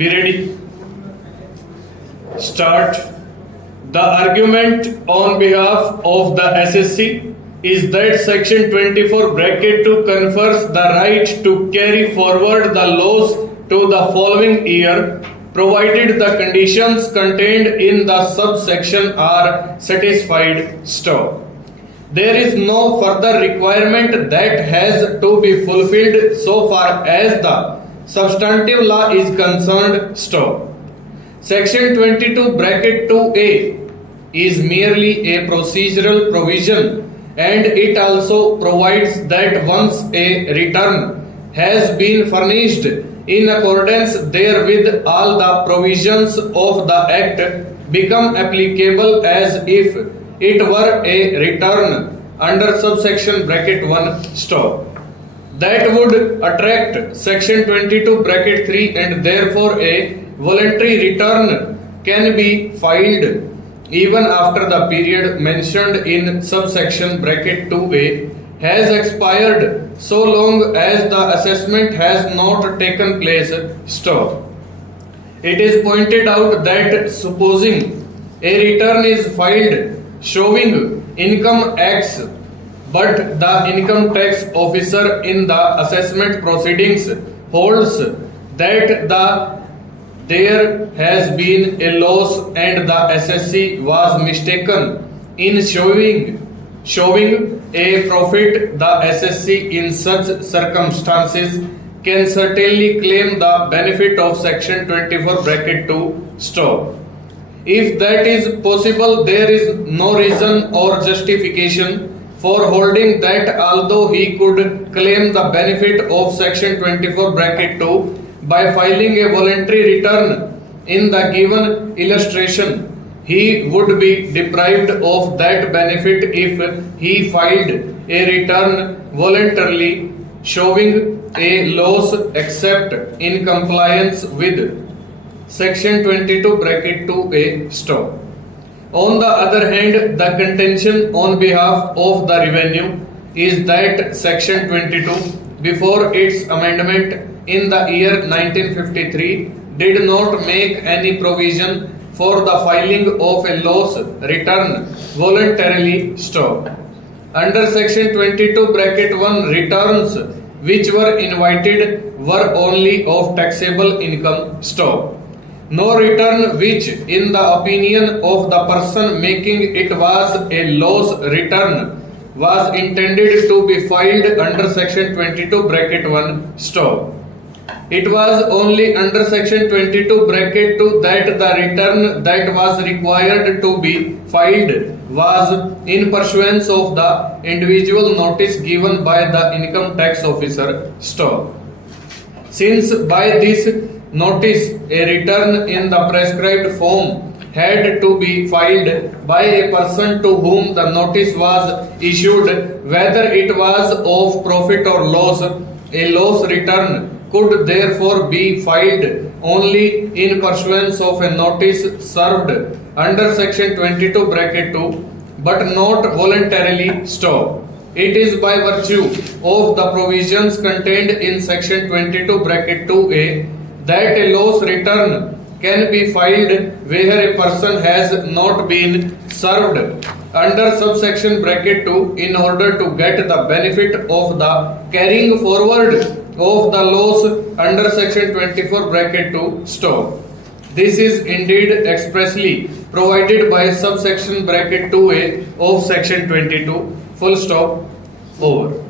Be ready. Start. The argument on behalf of the SSC is that section 24 bracket 2 confers the right to carry forward the laws to the following year provided the conditions contained in the subsection are satisfied. Stop. There is no further requirement that has to be fulfilled so far as the substantive law is concerned. Stop. Section 22 bracket 2a is merely a procedural provision, and it also provides that once a return has been furnished in accordance therewith, all the provisions of the Act become applicable as if it were a return under subsection bracket 1. Stop. That would attract section 22 bracket 3, and therefore a voluntary return can be filed even after the period mentioned in subsection bracket 2a has expired, so long as the assessment has not taken place. Stop. It is pointed out that supposing a return is filed showing income X, but the income tax officer in the assessment proceedings holds that there has been a loss and the SSC was mistaken in showing a profit, the SSC in such circumstances can certainly claim the benefit of section 24 bracket 2. Stop. If that is possible, there is no reason or justification for holding that although he could claim the benefit of section 24 bracket 2 by filing a voluntary return in the given illustration, he would be deprived of that benefit if he filed a return voluntarily showing a loss except in compliance with section 22 bracket 2a. Stop. On the other hand, the contention on behalf of the revenue is that section 22 before its amendment in the year 1953 did not make any provision for the filing of a loss return voluntarily. Stop. Under section 22 bracket 1, returns which were invited were only of taxable income. Stop. No return which in the opinion of the person making it was a loss return was intended to be filed under section 22 bracket 1. Stop. It was only under section 22 bracket 2 that the return that was required to be filed was in pursuance of the individual notice given by the income tax officer. Stop. Since by this notice a return in the prescribed form had to be filed by a person to whom the notice was issued, whether it was of profit or loss, a loss return could therefore be filed only in pursuance of a notice served under section 22 bracket 2, but not voluntarily. Stop. It is by virtue of the provisions contained in section 22 bracket 2a that a loss return can be filed where a person has not been served under subsection bracket 2 in order to get the benefit of the carrying forward of the loss under section 24 bracket 2. Stop. This is indeed expressly provided by subsection bracket 2a of section 22. Full stop. Over.